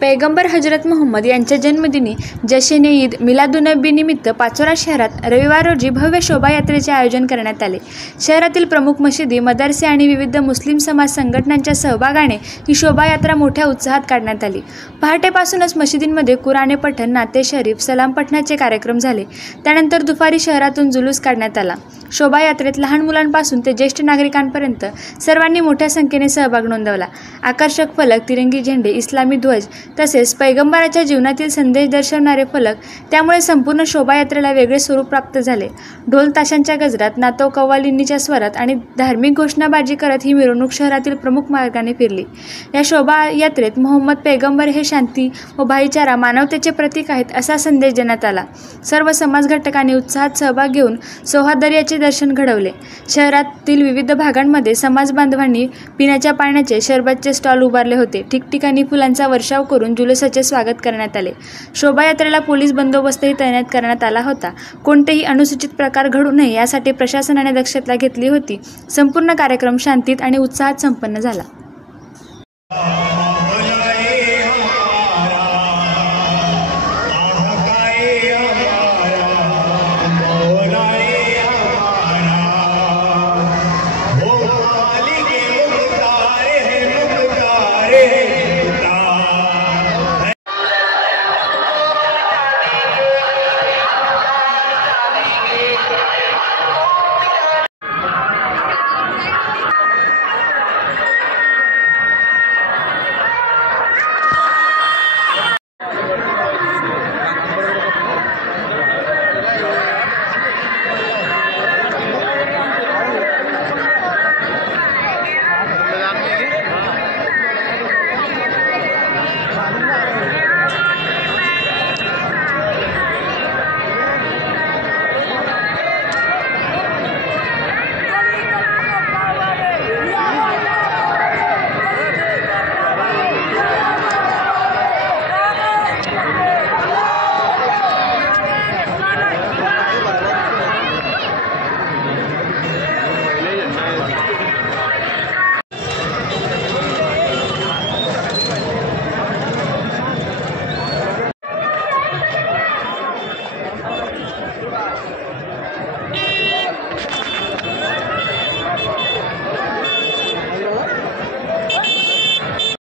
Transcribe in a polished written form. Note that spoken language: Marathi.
पैगंबर हजरत मुहम्मद यांच्या जन्मदिनी जशेने ईद मिलादुन्नबीनिमित्त पाचोरा शहरात रविवार रोजी भव्य शोभायात्रेचे आयोजन करण्यात आले. शहरातील प्रमुख मशिदी, मदरसे आणि विविध मुस्लिम समाज संघटनांच्या सहभागाने ही शोभायात्रा मोठ्या उत्साहात काढण्यात आली. पहाटेपासूनच मशिदींमध्ये कुराणे पठण, नाते शरीफ, सलाम पठणाचे कार्यक्रम झाले. त्यानंतर दुपारी शहरातून जुलूस काढण्यात आला. शोभायात्रेत लहान मुलांपासून ते ज्येष्ठ नागरिकांपर्यंत सर्वांनी मोठ्या संख्येने सहभाग नोंदवला. आकर्षक फलक, तिरंगी झेंडे, इस्लामी ध्वज तसेच पैगंबराच्या जीवनातील संदेश दर्शवणारे फलक त्यामुळे संपूर्ण शोभायात्रेला वेगळे स्वरूप प्राप्त झाले. ढोल ताशांच्या गजरात, नातो कव्वालींच्या स्वरात आणि धार्मिक घोषणाबाजी करत ही मिरवणूक शहरातील प्रमुख मार्गाने फिरली. या शोभायात्रेत मोहम्मद पैगंबर हे शांती व भाईचारा, मानवतेचे प्रतीक आहेत असा संदेश देण्यात आला. सर्व समाज घटकांनी उत्साहात सहभाग घेऊन सौहार्द्याचे दर्शन घडवले. शहरातील विविध भागांमध्ये समाज बांधवांनी पिण्याच्या पाण्याचे, शरबतचे स्टॉल उभारले होते. ठिकठिकाणी फुलांचा वर्षाव करून जुलूसाचे स्वागत करण्यात आले. शोभायात्रेला पोलीस बंदोबस्तही तैनात करण्यात आला होता. कोणतेही अनुचित प्रकार घडू नये यासाठी प्रशासनाने दक्षता घेतली होती. संपूर्ण कार्यक्रम शांतीत आणि उत्साहात संपन्न झाला.